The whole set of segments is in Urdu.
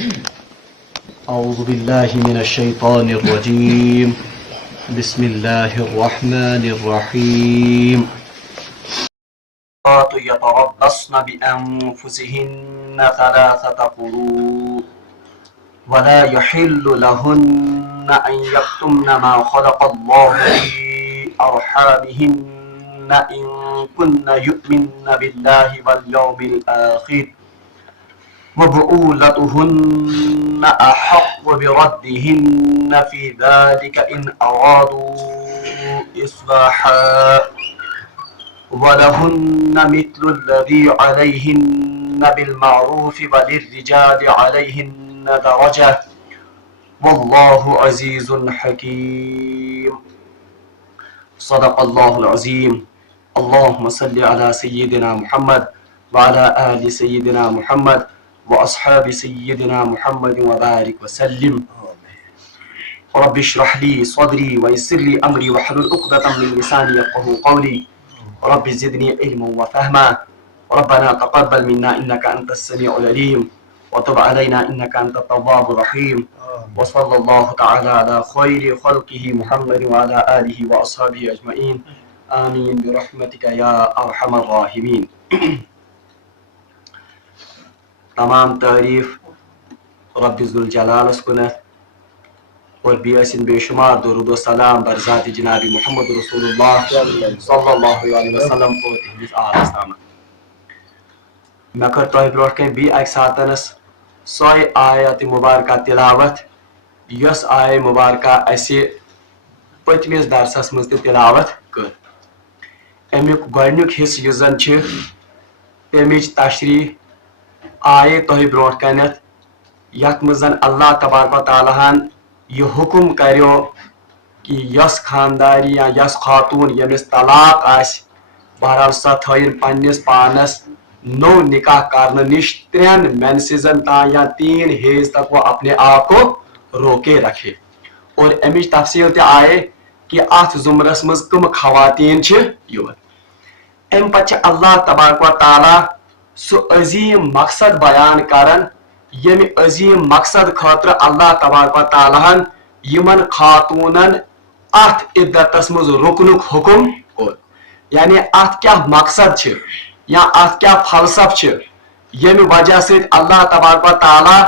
أعوذ بالله من الشيطان الرجيم بسم الله الرحمن الرحيم يتربصن بأنفسهن ثلاثة قروء ولا يحل لهن أن يكتمن ما خلق الله في أرحامهن إن كن يؤمن بالله واليوم الآخر وبعولتهن أحق بردهن في ذلك إن أرادوا إصلاحا ولهن مثل الذي عليهن بالمعروف وللرجال عليهن درجة والله عزيز حكيم صدق الله العظيم اللهم صل على سيدنا محمد وعلى آل سيدنا محمد وأصحاب سيدنا محمد وبارك وسلم رب اشرح لي صدري ويسر لي أمري واحلل عقدة من لساني يفقهوا قولي رب زدني علما وفهما ربنا تقبل منا إنك أنت السميع العليم وتب علينا إنك أنت التواب الرحيم وصلى الله تعالى على خير خلقه محمد وعلى آله وأصحابه أجمعين آمين برحمتك يا أرحم الراحمين تمام تعریف رب ذوالجلال کنت اور بیسن بے شمار درود و سلام بر ذات جناب محمد رسول اللہ صلی اللہ علیہ وسلم اور تہندس آلس تام میں کر تہ برونٹ کن بی اک ساتنس سوے آیت مبارکہ تلاوت یس آیت مبارکہ اسی پتمس درسس مز تلاوت کر امیک گۄڈنیُک حصہٕ یُس زن چھِ تمِچ تشریح آئے تہ برونٹ کنت یت مزن اللہ تبارک و تعالیٰ ہن یہ حکم کریو کہ یس خانداری یا یس خاتون یمس طلاق آس بہرحال سا تھٲیِن پننس پانس نو نکاح کرنے نش 3 مینسزن تان یا 3 حیض تک وہ اپنے آپ کو روکے رکھے اور امچ تفصیل تہ آئے کہ ات زمرس مز کم خواتین چھ یوت ام پتہ اللہ تبارک و تعالیٰ سو عظیم مقصد بیان کرن یم عظیم مقصد خاطر اللہ تبارک و تعالیٰ یمن خاتونن ات عدتس مز رکنک حکم کور یعنی ات کیا مقصد چھ یا ات کیا فلسف چھ یم وجہ سے اللہ تبارک و تعالیٰ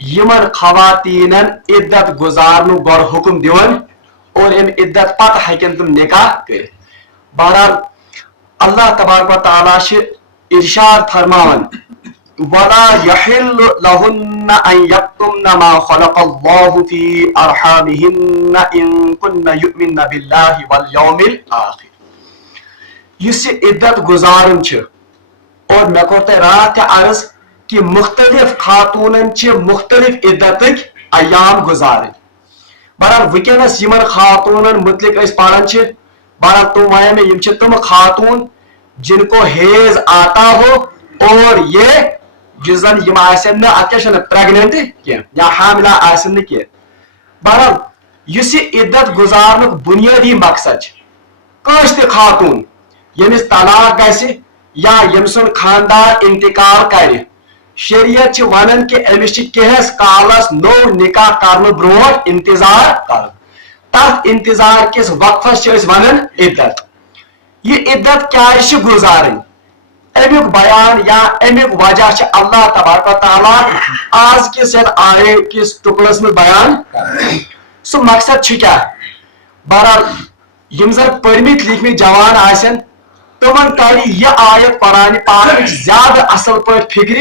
یمن خواتینن عدت گزارن گور حکم دیون اور ام عدت پتہ ہیکن تم نکاح کرت بہرحال اللہ تبارک و تعالیٰ چھ ارشاد فرماون ولا يحل لهن ان يكتمن ما خلق الله في ارحامهن ان كن يؤمن بالله واليوم الاخر یس عدت گزارن چھ اور میں کرتے رات عرض کہ مختلف خاتونن چھ مختلف عدتک ایام گزارن بہرحال وکنس یمن خاتونن متعلق اس پڑھن چھ بہرحال تم وے میں یم چھ تم خاتون جن کو حیض آتا ہو اور یہ جزن یم آسن نہ اتشن پریگننٹ کی یا حاملہ آسن کی بہرحال یس عدت گزارن بنیادی مقصد کٲنٛسہِ تہِ خاتون یمس طلاق گژھِ یا یم سن خاندار انتقال کرِ شریعت چھ ونان کہ امس چھ کینٛہس کالس نو نکاح کرنہٕ برونٛٹھ انتظار کرُن تتھ انتظار کس وقفس چھ أسۍ ونان عدت یہ عدت کیا گزارن امیک بیان یا امیک وجہ چھ اللہ تبارک و تعالیٰ آز کس آئے کس ٹکڑس میں بیان سو مقصد چھ کیا بہرحال یم زن پرمت لکھمت جوان آسن تمن تر یہ آیت قرآن پاک زیادہ اصل پہ فکر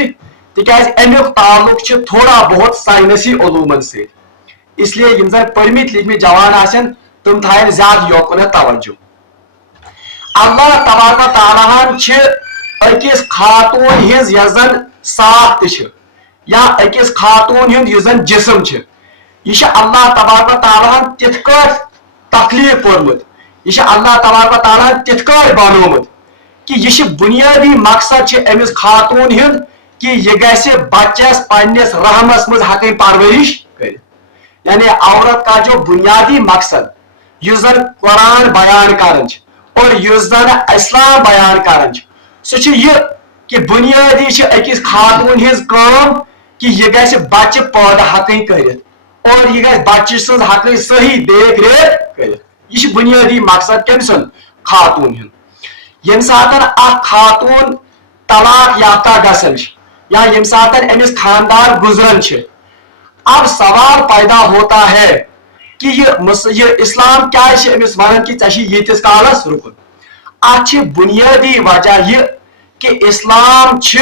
تکیاز امیک تعلق چھ تھوڑا بہت سائنسی علومن سے اس لیے یم زن پرمت لکھمت جوان آسن تم تھائن زیادہ یوکن توجہ اللہ تبارک و تعالیٰ چھ اکس خاتون ہز یزن ساخت چھ یا اکس خاتون ہند یزن جسم چھ یہ اللہ تبارک و تعالیٰ تتھ کٹ تخلیق کورمت یہ اللہ تبارک و تعالیٰ تتھ کٹ بنومت کہ یہ بنیادی مقصد چھ امس خاتون ہند کہ یہ گژھِ بچس پنس رحمس مز ہکن پرورش کر یعنی عورت کا جو بنیادی مقصد یہ زن قرآن بیان کرن اور یس زن اسلام بیان کرن سہ یہ کہ بنیادی اکس خاتون ہز کام کہ یہ گژھِ بچہ پٲدٕ ہٮ۪کٕنۍ کٔرِتھ اور یہ گژھِ بچہ سٕنٛز ہٮ۪کٕنۍ صحیح دیکھ ریکھ کٔرِتھ. یہ چھُ بنیٲدی مقصد کٔمۍ سُنٛد؟ خاتون ہُنٛد. ییٚمہِ ساتہٕ اکھ خاتون طلاق یافتہ گژھان چھِ یا ییٚمہِ ساتہٕ أمِس خاندار گزران چھِ اب سوال پیدا ہوتا ہے کہ یہ اسلام کیا أمِس ونان کہ ژےٚ چھِ ییٖتِس کالس رُکُن. اتھ چھِ بنیٲدی وجہ یہ کہ اسلام چھِ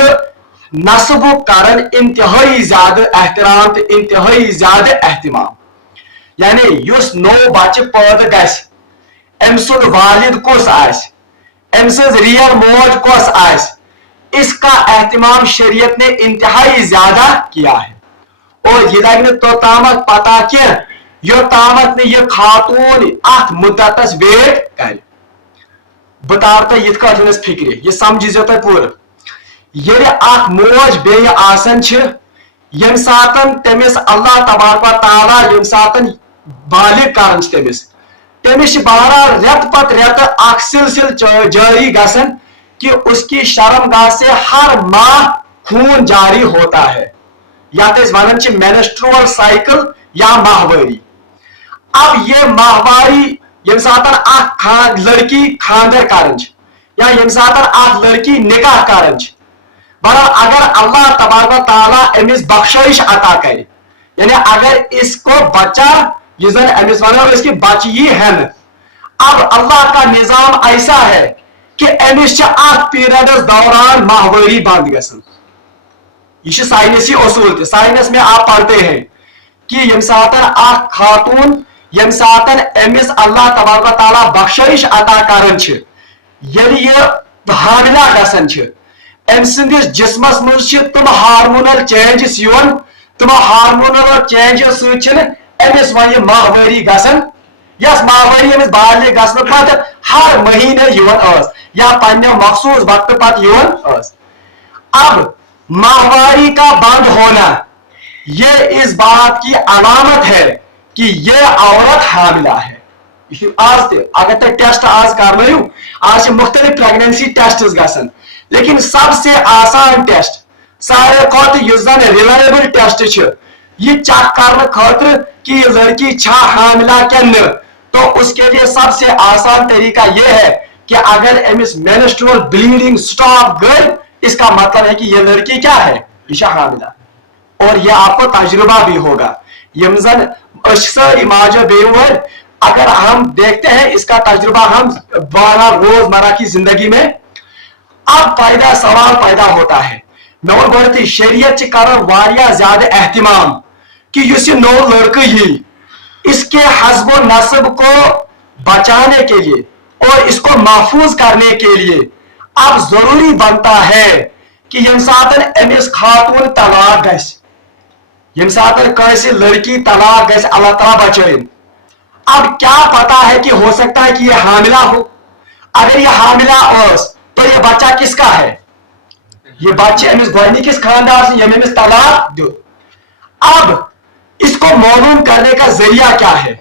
نسبُک کران انتہائی زیادٕ احترام تہٕ انتہائی زیادٕ اہتمام. یعنی یُس نوٚو بچہ پٲدٕ گژھِ أمۍ سُنٛد والد کُس آسہِ أمۍ سٕنٛز ریل موج کۄس آسہِ اس کا اہتمام شریعت نے انتہائی زیادہ کیا ہے. اور یہ لگہِ نہٕ توٚتامتھ پتہ کینٛہہ یوٚتامتھ نہٕ یہِ خاتون اتھ مدتس ویٹ کرِ. بہٕ تارٕ تۄہہِ یِتھ کٲٹھۍ فکرِ یہِ سمجھزیٚو تُہۍ پوٗرٕ. ییٚلہِ اکھ موج بیٚیہِ آسان چھِ ییٚمہِ ساتہٕ تٔمِس اللہ تبارک و تعالیٰ ییٚمہِ ساتہٕ بالغ کران چھِ تٔمِس چھِ بہرحال رٮ۪تہٕ پتہٕ رٮ۪تہٕ اکھ سلسلہٕ جٲری گژھان کہ اس کی شرمگاہ سے ہر ماہ خون جاری ہوتا ہے یتھ أسۍ ونان چھِ مینسٹرول سائیکل یا ماہواری. اب یہ ماہواری ییٚمہِ ساتہٕ اکھ لڑکی خاندر کران چھِ یا ییٚمہِ ساتہٕ اکھ لڑکی نکاح کران چھِ بہرحال اگر اللہ تبارک و تعالیٰ أمِس بخشائش عطا کرِ یعنی اگر اس کو بچہ یہ زن أمِس ونو أسۍ کہ بچہ یی ہٮ۪نہٕ اب اللہ کا نظام ایسا ہے کہ أمِس چھِ اتھ پیریڈس دوران ماہواری بند گژھان. یہ چھِ سائنسی اصول تہِ سائنس میں آپ پڑھتے ہیں کہ ییٚمہِ ساتہٕ اکھ خاتون ییٚمہِ ساتہٕ أمِس اللہ تبارک و تعالیٰ بخشائش عطا کران چھِ ییٚلہِ یہِ حاملہ گژھان چھِ أمۍ سٕنٛدِس جسمس منٛز چھِ تِم ہارمونل چینجز یِوان تِمو ہارمونل چینجز سۭتۍ چھِنہٕ أمِس وۄنۍ ماہواری گژھان یس ماہواری أمِس بالغ گژھنہٕ پتہٕ ہر مہینہٕ یِوان ٲس یا پننہِ مخصوص وقتہٕ پتہٕ یِوان ٲس. اب ماہواری کا بند ہونا یہ اس بات کی علامت ہے کہ یہ عورت حاملہ ہے. آج تہِ اگر تُہۍ ٹیسٹ آز کرنٲیِو آز چھِ مختلف پریگنینسی ٹیسٹز گژھان لیکن سب سے آسان ٹیسٹ ساروی کھۄتہٕ یُس زن ریلایبل ٹیسٹ چھُ یہ چیک کرنے خاطر کہ یہ لڑکی چھا حاملہ کِنہٕ نہٕ تو اس کے لیے سب سے آسان طریقہ یہ ہے کہ اگر امس مینسٹرول بلیڈنگ سٹاپ گئی اس کا مطلب ہے کہ یہ لڑکی کیا ہے یہ حاملہ. اور یہ آپ کو تجربہ بھی ہوگا یم زن ساری ماجہ بیوہ اگر ہم دیکھتے ہیں اس کا تجربہ ہم روزمرہ کی زندگی میں اب سوال پیدا ہوتا ہے. میں گۄڈٕنیٚتھٕے شریعت چھِ کران واریاہ زیادٕ اہتمام کہ یُس یہِ نوٚو لڑکہٕ یی اس کے حسب و نسب کو بچانے کے لیے اور اس کو محفوظ کرنے کے لیے اب ضروری بنتا ہے کہ یم ساتن امس خاتون طلاق گژھِ یم ساتن کٲنٛسہِ لڑکی طلاق گژھِ اللہ تعالیٰ بچٲیِن. اب کیا پتا ہے کہ ہو سکتا ہے کہ یہ حاملہ ہو. اگر یہ حاملہ ٲس تو یہ بچہ کس کا ہے یہ بچہ امس گۄڈنِکِس خاندار سے یم امس طلاق دیُت. اب اس کو معلوم کرنے کا ذریعہ کیا ہے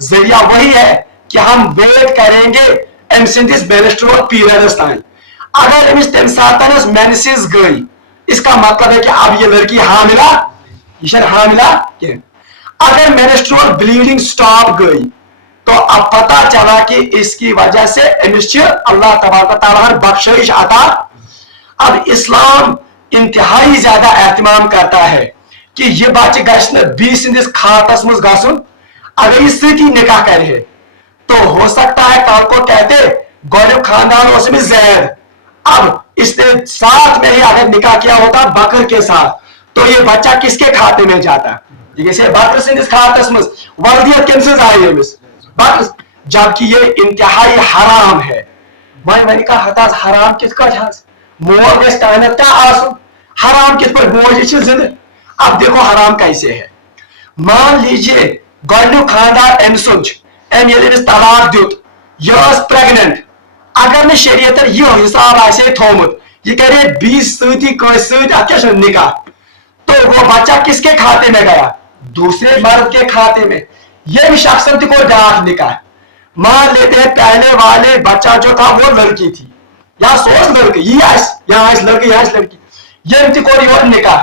ذریعہ وہی ہے کہ ہم ویٹ کریں گے ام سندس مینسٹرول پیریڈس تائیں. اگر امس تمہِ ساتنس مینسز گئی اس کا مطلب ہے کہ اب یہ لڑکی حاملہ یہ چھنہٕ حاملہ کینٛہہ. اگر مینسٹرول بلیڈنگ سٹاپ گئی تو اب پتہ چلا کہ اس کی وجہ سے امس چھِ اللہ تبارک تعالیٰ بخشائش عطا. اب اسلام انتہائی زیادہ اہتمام کرتا ہے کہ یہ بچہ گژھِ نہٕ بیٚیہِ سٕنٛدِس کھاتس منٛز گژھُن. اگر یہ سۭتی نکاح کرے تو ہو سکتا ہے کل کو کہتے گۄڈنیُک خاندان اوس أمِس زید اب اس نے ساتھ میں ہی اگر نکاح کیا ہوتا بکر کے ساتھ تو یہ بچہ کس کے کھاتے میں جاتا جیسے بکر سندس کھاتس مز ولدیت کم سز آئی أمس بکر جبکہ یہ انتہائی حرام ہے. وۄنۍ کانٛہہ ہتاز حرام کِتھ کٲٹھۍ حظ مول گژھِ تانیٚتھ کیٛاہ آسُن حرام کِتھ پٲٹھۍ موج چھِ زندٕ. اب دیکھو حرام کیسے ہے. مان لیجیے گۄڈنیُک خاندار أمۍ سُنٛد چھُ أمۍ ییٚلہِ أمِس طلاق دیُت یہِ ٲس پریگننٹ اگر نہٕ شریعتن یہِ حساب آسہِ ہے تھومُت یہ کرے بیس سۭتی کٲنٛسہِ سۭتۍ اتھ کیٛاہ چھُ نکاح تو وہ بچہ کس کے کھاتے میں گیا دوسرے مرد کے کھاتے میں. یہ شخص کو ڈاک نکاح مان لیتے ہیں پہلے والے بچہ جو تھا وہ لڑکی تھی یا سوچ لڑکی یہ لڑکی یہ تھی کو نکاح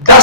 10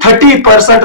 30%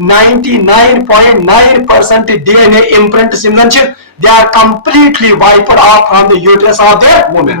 99.9% DNA imprints they are completely wiped off from the uterus of the woman।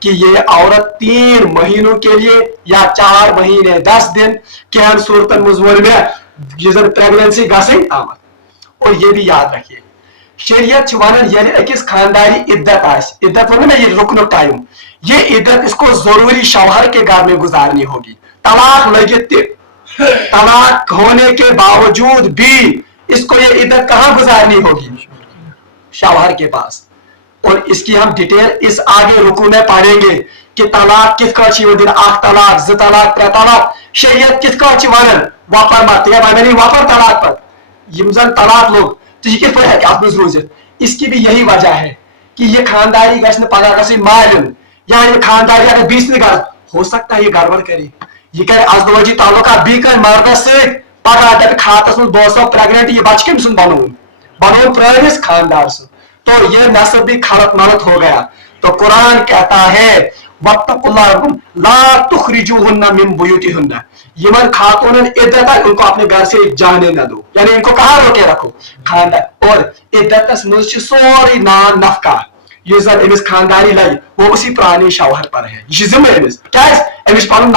کہ یہ عورت 3 مہینوں کے لیے یا 4 مہینے 10 دن کہن صورتن مزور میں یہ پریگننسی گسن آمد. اور یہ بھی یاد رکھیے شریعت ونان یعنی اکس خانداری عدت عدت ون نا یہ رکن ٹائم یہ عدت اس کو ضروری شوہر کے گھر میں گزارنی ہوگی. طلاق لگت طلاق ہونے کے باوجود بھی اس کو یہ عدت کہاں گزارنی ہوگی؟ شوہر کے پاس. اور اس کی ہم ڈیٹیل اس آگے رکو میں پڑھیں گے کہ طلاق کس کا دن اخ طلاق 2 طلاق 3 طلاق شریعت کس کا ونان وفر مت یا بنی وفر طلاق پر یم زن طلاق لوگ تو یہ کس پہ ات مز روزت. اس کی بھی یہی وجہ ہے کہ یہ خانداری گھر پگہ گھن مالن یا یہ خانداری اگر بیس گھر ہو سکتا ہے یہ گڑبڑ کرے یہ کرے ازدواجی تعلقات بی کر مردس سے پگہ دپ کھاتس من 200 پریگنٹ یہ بچہ کم سن بنو پرانس خاندار سن تو یہ نسب بھی خلط ملط ہو گیا. تو قرآن کہتا ہے وَاتَّقُوا اللَّهَ لَا تُخْرِجُوهُنَّ مِن بُيُوتِهُنَّ یمن خاتون عدت ان کو اپنے گھر سے جانے نہ دو یعنی ان کو کہاں روکے رکھو خاندان. اور عدتس مز سوری نان نفقہ یہ زن امس خاندانی لگی وہ اسی پرانے شوہر پر ہے یہ ذمہ امس کیا امس پن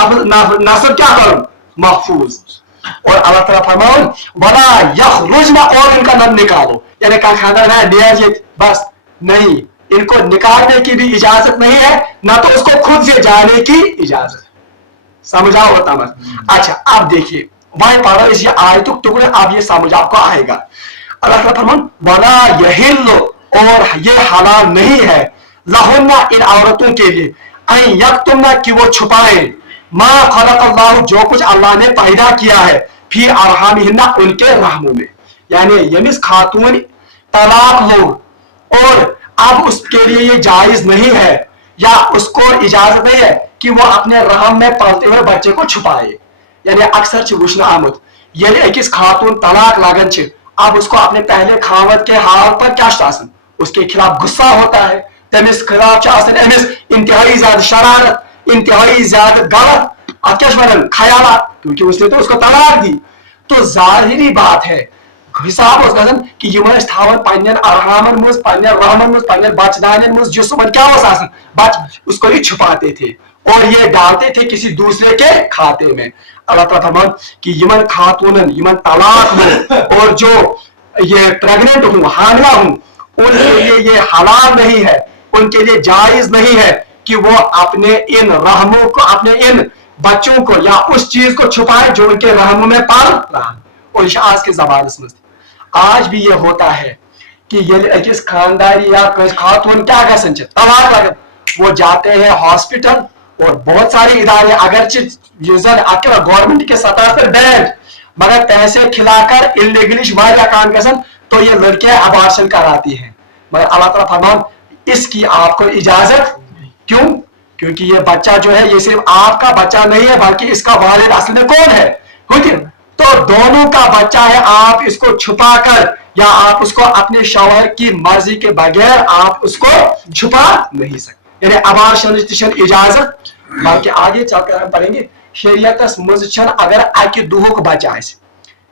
نسب کیا کرو محفوظ. اور اللہ تعالیٰ فرماؤں وَلَا يَخْرُجْنَ اور ان کا نام نکالو یعنی کہ خاندان ہے نیازت بس نہیں ان کو نکالنے کی بھی اجازت نہیں ہے نہ تو اس کو خود سے جانے کی اجازت. سمجھا ہوتا مت. اچھا اب دیکھیے وہاں پڑھا اس یہ آیتوں ٹکڑے اب یہ سمجھ آپ کو آئے گا. اللہ تعالیٰ فرمان وَلَا يَحِلُّ اور یہ حلال نہیں ہے لَهُنَّ ان عورتوں کے لیے أَن يَكْتُمْنَ کہ وہ چھپائیں ما خلق اللہ جو کچھ اللہ نے پیدا کیا ہے فی ارحامہن ان کے رحموں میں. یعنی یمس خاتون طلاق ہو اور اب اس کے لیے یہ جائز نہیں ہے یا اس کو اجازت نہیں ہے کہ وہ اپنے رحم میں پلتے ہوئے بچے کو چھپائے. یعنی اکثر وچھنا آمد یعنی اکس خاتون طلاق لگن اب اس کو اپنے پہلے خاوند کے حال پر کیا آسن اس کے خلاف غصہ ہوتا ہے تمس خلاف امس انتہائی زیادہ شرارت انتہائی زیادہ غلط اب کیا ونان خیالات کیونکہ اس نے تو اس کو طلاق دی. تو ظاہری بات ہے حساب اس گژھان کہ یم ٲسۍ تھاوان پننٮ۪ن ارحامن منٛز پننٮ۪ن رحمن منٛز پننٮ۪ن بچہ دانٮ۪ن منٛز جسمن کیا اوس آسان بچہ اس کو یہ چھپاتے تھے اور یہ ڈالتے تھے کسی دوسرے کے کھاتے میں. اللہ تعالیٰ فرمان کہ یمن خاتونن یمن طلاق ہو اور جو یہ پریگننٹ ہوں حاملہ ہوں ان کے لیے یہ حلال نہیں ہے ان کے لیے جائز نہیں ہے کہ وہ اپنے ان رحموں کو اپنے ان بچوں کو یا اس چیز کو چھپائے جو ان کے رحموں میں پل رہا. اور آج کے زمانے میں آج بھی یہ ہوتا ہے کہ یہ اکس خانداری یا خاتون کیا گھن طلاق لگن وہ جاتے ہیں ہاسپٹل اور بہت سارے ادارے اگرچہ گورنمنٹ کے سطح پر بینڈ مگر پیسے کھلا کر انلیگلی واریاہ کام گژھن تو یہ لڑکیاں ابارشن کراتی ہیں. مگر اللہ تعالیٰ فرمان اس کی آپ کو اجازت کیوں کیونکہ یہ بچہ جو ہے یہ صرف آپ کا بچہ نہیں ہے بلکہ اس کا والد اصل میں کون ہے خود تو دونوں کا بچہ ہے. آپ اس کو چھپا کر یا آپ اس کو اپنے شوہر کی مرضی کے بغیر آپ اس کو چھپا نہیں سکتے یعنی ابارشن اجازت. بلکہ آگے چل کر ہم پڑھیں گے شریعت مزن اگر اکہ دہک بچہ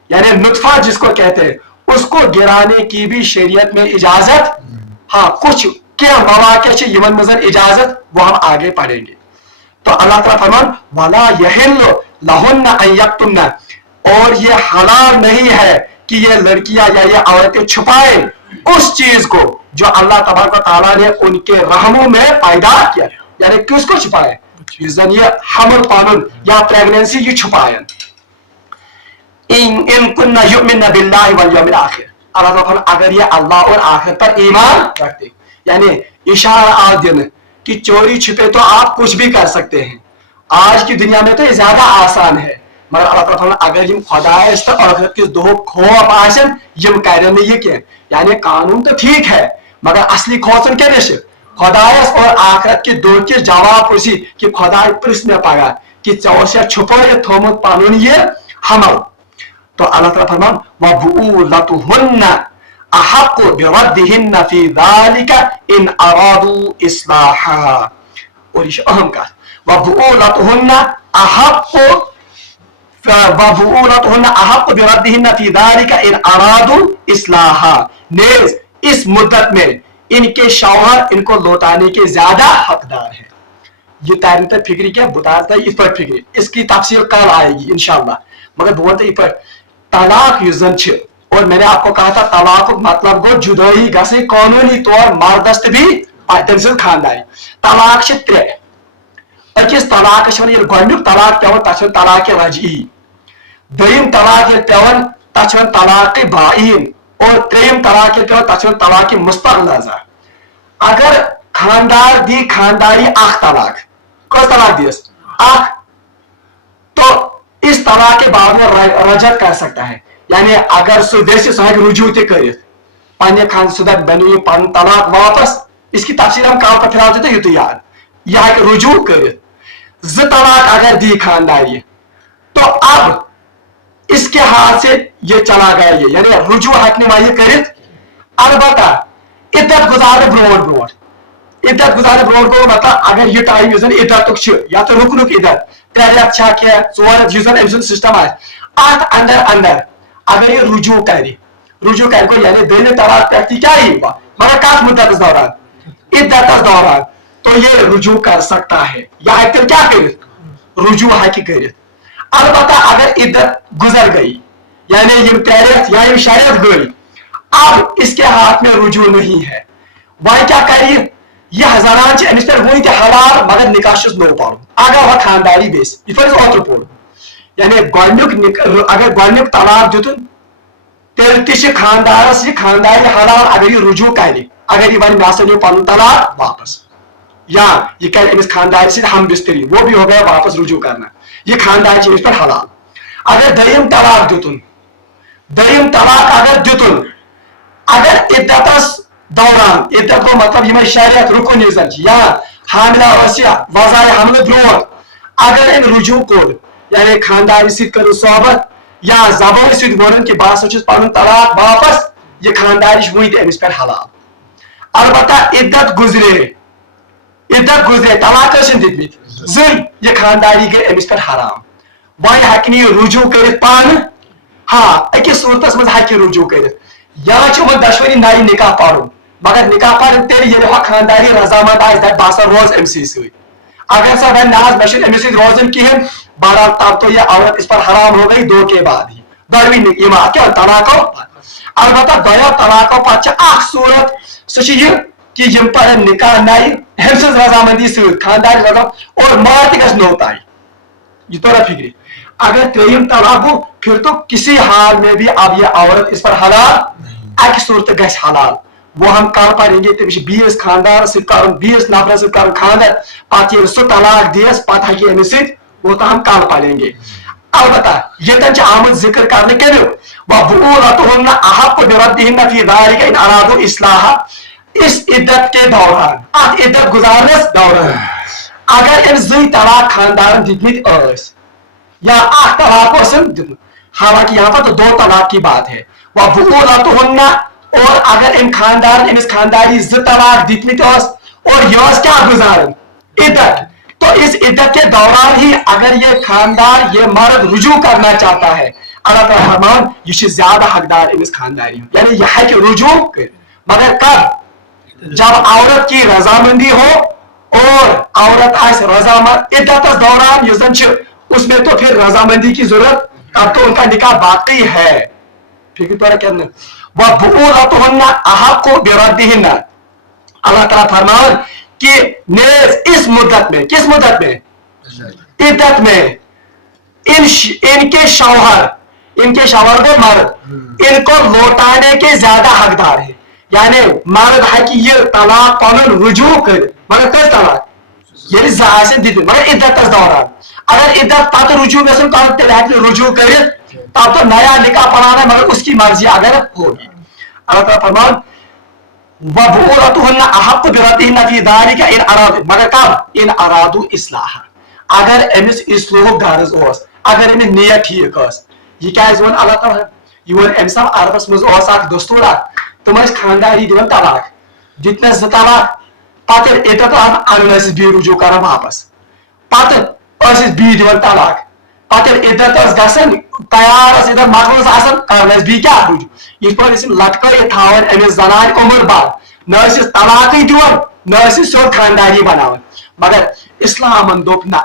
یعنی نطفہ جس کو کہتے ہیں اس کو گرانے کی بھی شریعت میں اجازت. ہاں کچھ کیا مواقع یمن مزن اجازت وہ ہم آگے پڑھیں گے. تو اللہ تعالیٰ فرمان وَلَا يَحِلُّ لَهُنَّ أَن يَكْتُمْنَ اور یہ حلال نہیں ہے کہ یہ لڑکیاں یا یہ عورتیں چھپائیں اس چیز کو جو اللہ تبارک و تعالیٰ نے ان کے رحموں میں پیدا کیا یعنی کس کو چھپائے یہ حمل پانن یا پریگننسی یہ چھپائیں. ان کن یؤمن باللہ والیوم الآخر اللہ تعالیٰ اگر یہ اللہ اور آخرت پر ایمان رکھتے یعنی اشارہ آ دن کہ چوری چھپے تو آپ کچھ بھی کر سکتے ہیں. آج کی دنیا میں تو یہ زیادہ آسان ہے مگر اللہ تعالیٰ اگر یم خدایس تو آخرت کس دہ خوف آسن یم کرن یہ کی یعنی قانون تو ٹھیک ہے مگر اصلی کھوژن کیا خدایس اور آخرت کے دہ کے جواب پرسی کہ خدا پرس میں پگہ کہ ژےٚ چھپٲیِتھ تھومُت پنُن یہ حمل. تو اللہ تعالیٰ فرمان وَبُعُولَتُهُنَّ أَحَقُّ بِرَدِّهِنَّ فِي ذَلِكَ إِنْ أَرَادُوا إِصْلَاحًا. اور یہ اہم کہا وَبُعُولَتُهُنَّ أَحَقُّ بِرَدِّهِنَّ فِي ذَلِكَ إِنْ أَرَادُوا إِصْلَاحًا. نیز اس مدت میں ان کے شوہر ان کو لوٹانے کے زیادہ حقدار ہیں. یہ تارن تہ فکر کیا بتا تہ اس پر فکر اس کی تفصیل کل آئے گی انشاءاللہ مگر بہ ون تو طلاق یس زن اور میں نے آپ کو کہا تھا طلاق مطلب گو جدائی گژھِ قانونی طور مردس تو بھی تم سن خاندان طلاق چھ ترے اکس طلاق گۄڈنیُک طلاق پیوان تتھ طلاق رجعی دویم طلاق پیوان تتھ طلاق بائین اور تریم طلاق پیوان تتھ طلاق مستغلظہ اگر خاندار دی خانداری اخ طلاق کس طلاق دیس اخ تو اس طلاق کے بعد میں رجعت کر سکتا ہے یعنی اگر سہ ویسے سہ رجوع تہ کرت پنہ خان سہ بنو یہ پن طلاق واپس اس کی تفصیل ہم کال پر فلحال تھے یہ یاد یہ ہیکہ رجوع کرت ز طلاق اگر دی خانداری تو اب اس کے ہاتھ سے یہ چلا گیا یہ یعنی رجوع ہیکہ یہ کرت البتہ عدت گزار عدت گزار برو مطلب اگر یہ ٹائم اس عدت یا تو رکنک عدت 3 رٮ۪تھ چھا کینٛہہ 4 رٮ۪تھ یُس زن أمۍ سُنٛد سسٹم آسہِ اتھ اندر اگر یہ رجوع کرِ گوٚو یعنی دوٚیمہِ طلاق پٮ۪ٹھ تہِ کیٛاہ یی مگر کتھ مدتس دوران عدتس دوران تو یہ رجوع کر سکتا ہے یا ہیکہ کیا کرت رجوع ہیکہ کرت البتہ اگر عدت گزر گئی یعنی یم 3 رٮ۪تھ یا یم 6 رٮ۪تھ گئی اب اس کے ہاتھ میں رجوع نہیں ہے وۄنۍ کیا کر یہ زنان امس پہ ون تہ حلال مگر نکاح چھس نو پڑھ اگر وہ خانداری بیس یہ پھر اوتر پور یعنی اگر گۄڈنیُک طلاق دتن تیل تہ خاندارس یہ خانداری حلال اگر یہ رجوع کر اگر یہ ون مے ہسا نیو پن طلاق واپس یا یہ کر امس خاندار سے ہم بستری وہ بھی ہو گیا واپس رجوع کرنا یہ خاندار امس پہ حلال اگر دویم طلاق اگر دتن اگر عدتس دوران عدت کو مطلب یہ شریعت رکن یا حاملہ وسیع وضائع حمل برو اگر ام رجوع کور یعنی خاندار ست کر صحبت یا زبان ست ون کہ بہ ہسا پن طلاق واپس یہ خاندار ون تہ امس پہ حلال البتہ عدت گزرے طلاق ٲسِن دِتمٕتۍ زٔنۍ یہ خانداری گئی امس پہ حرام وۄنۍ ہیکہ نہٕ یہِ رجوع کٔرِتھ پانہٕ ہاں أکِس صوٗرتس منٛز ہیکہ رجوع کٔرِتھ یا چھُ وۄنۍ دۄشوٕنی نَیہِ نکاح پرُن مگر نکاح پرن تیٚلہِ ییٚلہِ ہۄ خانداری رضامند آسہِ دپہِ بہٕ ہسا روز أمسٕے سۭتۍ اگر سا وۄنۍ نہ حظ مےٚ چھُنہٕ أمِس سۭتۍ روزُن کِہینۍ بہرحال تب تو یہ عورت اس پر حرام ہو گئی 2 کے بعد ہی دۄنوٕنی یِم کیٛاہ طلاقو البتہ دۄیو طلاقو پتہٕ چھِ اکھ صوٗرت سُہ چھِ یہِ کہ یم پر نکاح نئی ہم سز رضامندی ست خاندار رضا اور مار تہ گژھِ نو تانۍ یہ توڑا فکر اگر تریم طلاق ہو پھر تو کسی حال میں بھی اب یہ عورت اس پر حلال اکہ صورت گژھِ حلال وہ ہم کل پڑھیں گے تمس بیس خاندار ست کرن بیس نفر ست کرن خاندر پتہ ییٚلہِ سُہ طلاق دیس پتہ ہیکہ أمس سۭتۍ وہ تو ہم کل پڑھیں گے البتہ یتن چھ آمد ذکر کرنے کمیو وبعولتهن احق بردهن فی ذلك ان ارادوا اصلاحا اس عدت کے دوران عدت گزارنس دوران اگر ام زی طلاق خاندار دتمت اس یا اخ طلاق دتمت حالانکہ یہاں پر تو 2 طلاق کی بات ہے وبعولتهن اور اگر ام خاندار امس خانداری ز طلاق دتمت اس اور یہ کیا گزارن عدت تو اس عدت کے دوران ہی اگر یہ خاندار یہ مرد رجوع کرنا چاہتا ہے اللہ تعالیٰ فرمان یہ زیادہ حقدار امس خانداری یعنی یہ ہے کہ رجوع کر مگر کب جب عورت کی رضامندی ہو اور عورت آئے رضامند عدت دوران یہ زن اس میں تو پھر رضامندی کی ضرورت تب تو ان کا نکاح باقی ہے ٹھیک ہے کہنا وبعولتهن احق بردهن اللہ تعالیٰ فرمان کہ نیز اس مدت میں کس مدت میں عدت میں ان کے شوہر کو مرد ان کو لوٹانے کے زیادہ حقدار ہے یعنی مرد ہے کہ یہ طلاق پن رجوع کر مگر کس طلاق یہ زائن دت مگر عدت دوران اگر عدت پتہ رجوع گھن کر تیل ہیکہ رجوع کر تب تو نیا نکاح پڑھانا مگر اس کی مرضی اگر ہوگی اللہ تعالیٰ فرمان وبعولتهن احق بردهن فی ذلك ان ارادوا مگر کب ان ارادوا اصلاحا اگر امس اصلاح غرض اس اگر امس نیت ٹھیک اس یہ کیا ون اللہ تعالیٰ یہ ون امس عربس مز اخ دستور تم خانداری دن طلاق دتنس 2 طلاق پتہ عدت انس بی رجوع کر واپس پتہ بی دن طلاق پتہ عدت گھن تیار ادھر مکلس کرنس بی کیا رجوع یہ پہ لٹکے تھان امس زنان عمر بعد نہ طلاق دن نہ سیود خانداری بنان مگر اسلامن دوپ نہ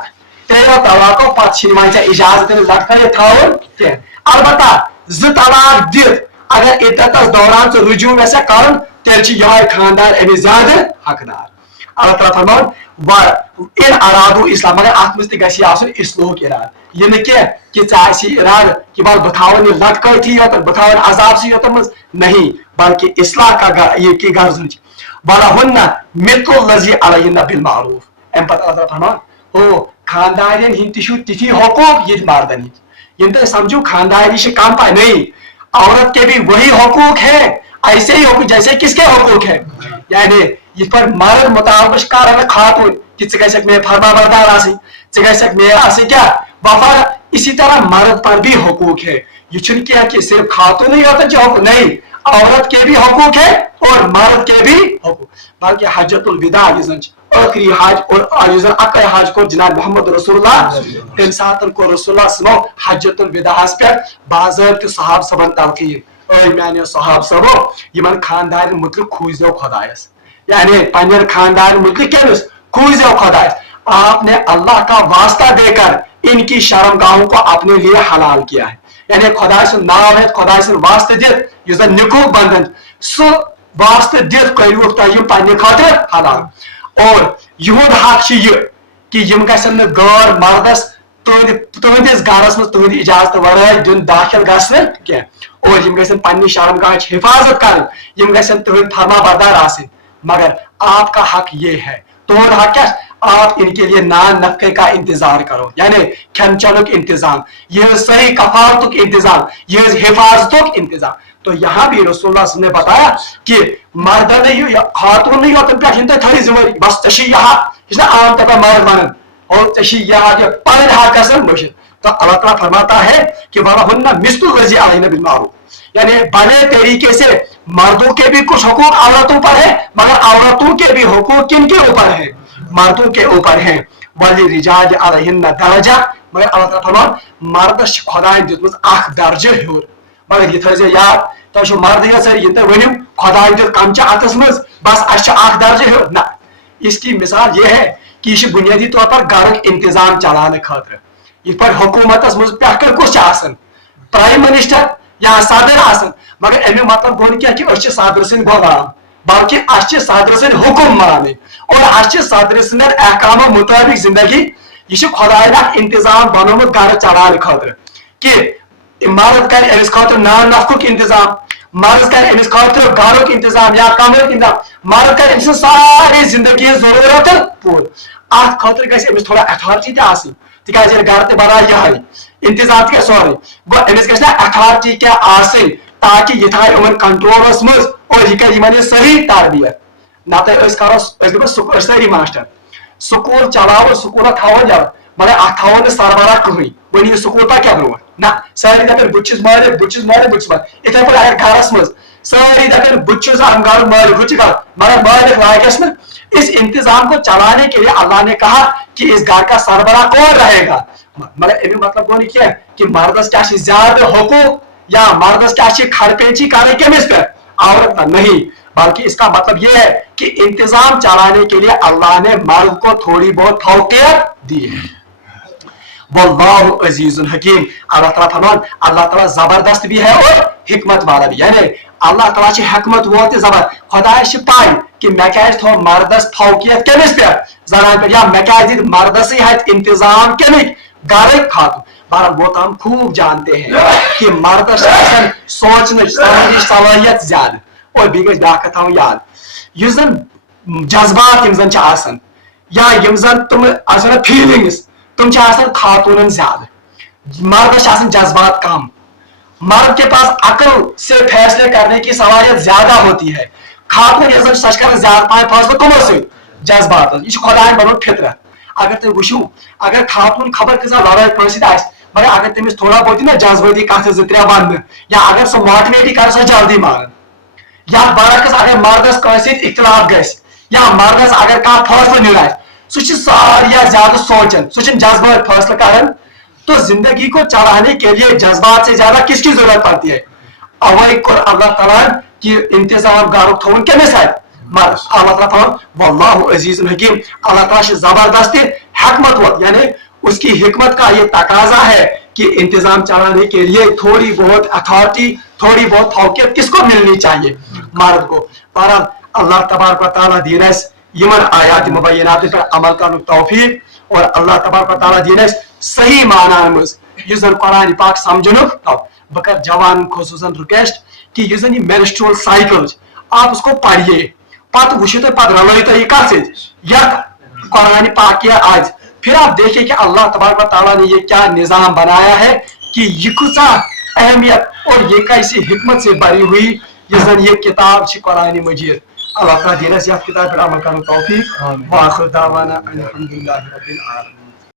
تریو طلاقو پتہ اجازت لٹکے تھاون کی البتہ زٕ طلاق دِتھ اگر عدتس دوران ژٕ رجوع یژھا کرُن تیٚلہِ چھِ یِہوے خاندار أمِس زیادٕ حقدار اللہ تعالیٰ فرماون ان ارادو اسلام مگر اتھ منٛز تہِ گژھِ یہِ آسُن اصلوہُک ارادٕ یہِ نہٕ کینٛہہ کہ ژےٚ آسی ارادٕ کہ بس بہٕ تھاون یہِ لٹکٲیتھٕے یوت بہٕ تھاون عذابسٕے یوت منٛز نہیں بلکہ اصلاح کا یہ کی غرض ولہن مثل الذی علیہن بالمعروف امہِ پتہٕ اللہ تعالیٰ فرماون ہو خاندارین ہٕنٛدۍ تہِ چھُ تِتھی حقوق یِتھ مردن ہٕنٛدۍ یم تُہۍ سمجھو خاندانی سے کم پائے نہیں عورت کے بھی وہی حقوق ہیں ایسے ہی حقوق جیسے کس کے حقوق ہیں یعنی یہ پر مرد مطابق کر خاتون کہ ژٕ میں فرما بردار آسی ژٕ میں آسی کیا وفا اسی طرح مرد پر بھی حقوق ہے یہ چھن کیا کہ صرف خاتون ہی ہوتا جو حقوق نہیں عورت کے بھی حقوق ہے اور مرد کے بھی حقوق بلکہ حجت الوداع آخری حج اور اکر حج کو جناب محمد رسول اللہ تم ساتن کو رسول اللہ سنو حجت الوداع پہ باضابطہ صحاب صبن تلقین اے میانے صحاب صبو یمن خاندار متعلق کھوزو خدایس یعنی پنیر خاندار متعلق کیمس کھوزو خدایس آپ نے اللہ کا واسطہ دے کر ان کی شرمگاہوں کو اپنے لیے حلال کیا ہے یعنی خدا سن نام ہے خدا سن واسطہ دت یہ نکو بندن سو واسطہ دت کرو تم پنہ خاطر حلال اور یہد حق یہ کہ یم گھن غیر مردس تہندس گھرس مز تہند اجازت ورائے دن داخل گھن کی اور یم گھن پنہ شرمگاہ حفاظت کریں یم گھن تہند فرما بردار آسن مگر آپ کا حق یہ ہے تہد حق کیا آپ ان کے لیے نان نفقے کا انتظار کرو یعنی کھین چنک انتظام یہ صحیح کفالتک انتظام یہ حفاظتک انتظام تو یہاں بھی رسول اللہ صلی اللہ علیہ وسلم نے بتایا کہ مرد نہیں خاتون نہیں ہوتا پہ ہندو تھری ذمہ بس تشی یہاں اس نے عام طور پر مرد ونن اور تشی یہاں کہ پن حق کسن مشن تو اللہ تعالیٰ فرماتا ہے کہ وَلَهُنَّ مِثْلُ الَّذِي عَلَيْهِنَّ بِالْمَعْرُوفِ یعنی بڑے طریقے سے مردوں کے بھی کچھ حقوق عورتوں پر ہے مگر عورتوں کے بھی حقوق کن کے اوپر ہے مردوں کے اوپر ہیں وَلِلرِّجَالِ عَلَيْهِنَّ دَرَجَةٌ مگر اللہ تعالیٰ فرمان مردس خدائے دیتمت اخ درجہ ہیور مگر یہ تھے یاد تو مرد یہ سر یہ ونیو خدائے دیت کم چھ اتس مز بس اس اخ درجہ ہیور نہ اس کی مثال یہ ہے کہ یہ بنیادی طور پر گھرک انتظام چلانے خاطر یہ پر حکومتس مز پہ کر کس آسن پرائم منسٹر یا صدر آسن مگر امی مطلب گو کیا کہ اس صدر سن غلام بلکہ اس صدر سن حکم مانے اور اس صدر سن احکام مطابق زندگی یہ خدائے اخ انتظام بنومت گھر چلانے خاطر کہ مرد کر امس خاطر نان نفقک انتظام مرد کر امس خاطر گھرک انتظام یا کمرک انتظام مرد کر امس ساری زندگی ضرورت پور ات خاطر گھس امس تھوڑا اتھارٹی تہ آسن تکیاز گھر تہ بنائے یہ انتظام تہ سورے گو امس گھس اتھارٹی کیا آسن تاکہ یہ تھائے یمن کنٹرولس مز اور یہ کر یمن صحیح تربیت نتہ اس کرو ساری ماسٹر سکول چلاو سکول تھاو جب مگر ات تھاو سربراہ کہین ون یہ سکول پہ کیا برو نہ ساری دپن بچس مالک بچس مالک بچس مالک اتھے پہ اگر گھرس مز ساری دپن بچس گھر مالک بچ گھر مگر مالک لاگس نا اس انتظام کو چلانے کے لیے اللہ نے کہا کہ اس گھر کا سربراہ کون رہے گا مگر امی مطلب وہ نہیں کیا کہ مردس کیا زیادہ حقوق یا مردس کیا کھڑپیچی کرنے کمس پہ عورت نہیں بلکہ اس کا مطلب یہ ہے کہ انتظام چلانے کے لیے اللہ نے مرد کو تھوڑی بہت فوقیت دی ہے واللہ عزیز الحکیم اللہ تعالیٰ فرمان اللہ تعالیٰ زبردست بھی ہے اور حکمت والا بھی یعنی اللہ تعالیٰ چھ حکمت ووت زبر خدا چھ پائی کہ میں کیا تھو مردس فوقیت کمس پہ زنان پہ یا میں کیا دید مردسی ہت انتظام کمک گھرک خاتون بہرحال وہ تو ہم خوب جانتے ہیں کہ مردس سوچنے سمجھنے صلاحیت زیادہ اور بیگش بیاکھ تھاؤں یاد یہ زن جذبات یم زن چھ آسن یا یم زن تم آسن فیلنگس تم آسن خاتون زیادہ مردس آسن جذبات کم مرد کے پاس عقل سے فیصلے کرنے کی صلاحیت زیادہ ہوتی ہے خاتون یہ سچ کر زیادہ پائے فیصلہ کمو سے جذبات یہ خدا بنو فطرت اگر تم وچھو اگر خاتون خبر کسا لڑائی پھنسد آس مگر اگر تمس تھوڑا بہت نا جذباتی کت زٕ ترٛےٚ ون یا اگر سہ ماٹویٹ کر سہ جلدی مان یا برعکس اگر مردس کنس اختلاف گژھِ یا مردس اگر کانٛہہ فٲصلہٕ نیُن آسہِ سہ ساریا زیادہ سوچان سہ جذبات فیصلہ کران تو زندگی کو چلانے کے لیے جذبات سے زیادہ کس کی ضرورت پڑتی ہے اوے کور اللہ تعالیٰ کہ انتظام گھرک تھون کمس ات مگر اللہ تعالیٰ واللہ عزیز الحکیم اللہ تعالیٰ زبردست حکمت وال یعنی اس کی حکمت کا یہ تقاضا ہے کہ انتظام چلانے کے لیے تھوڑی بہت اتھارٹی تھوڑی بہت فوقیت کس کو ملنی چاہیے مرد کو بہرحال اللہ تبارک و تعالیٰ دینس یمن آیات مبینات پر عمل کرنے توفیق اور اللہ تبارک و تعالیٰ دینس صحیح معنی مز یہ زن قرآن پاک سمجھنک بہ کر جوان خصوصاً ریکویسٹ کہ یہ زن یہ مینسٹرول سائیکل آپ اس کو پڑھیے پتہ وچھو تو پتہ رلو طریقہ سے یت قرآن پاک کیا آج پھر آپ دیکھیں کہ اللہ تبارک و تعالیٰ نے یہ کیا نظام بنایا ہے کہ یہ کچھ اہمیت اور یہ کیسی حکمت سے بھری ہوئی یہ زن یہ کتاب چھ قرآن مجید اللہ تعالیٰ دینس یہ کتاب پر عمل کرنے توفیق وآخر دعوانا الحمدللہ رب العالمین.